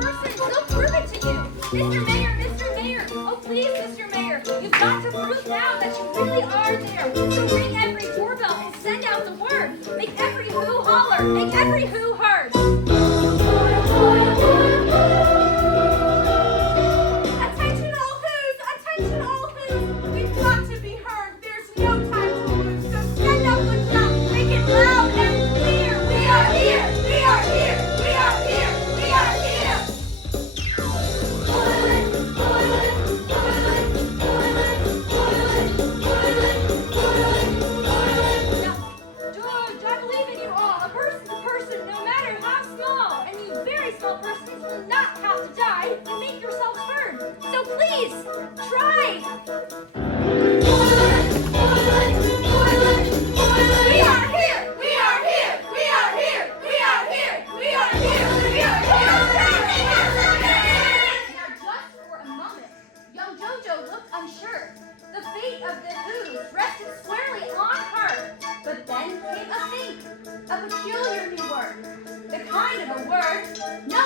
person, so prove it to you. Mr. Mayor, Mr. Mayor, oh please, Mr. Mayor, you've got to prove now that you really are there. So ring every doorbell and send out the word. Make every who holler, make every who heard. Attention all who's. We've got to be heard. There's no time to lose. So send out the shout, make it loud and clear. We are here, we are here, we are here, we are here. George, I believe in you all. A person, no matter how small, and you very small persons will not have to die and make yourselves heard. So please, try. We are here, we are here, we are here, we are here, we are here, we are here. Now just for a moment, young Jojo looked unsure. The fate of the Who's rested squarely on her. But then came a think, a peculiar new word. The kind of a word no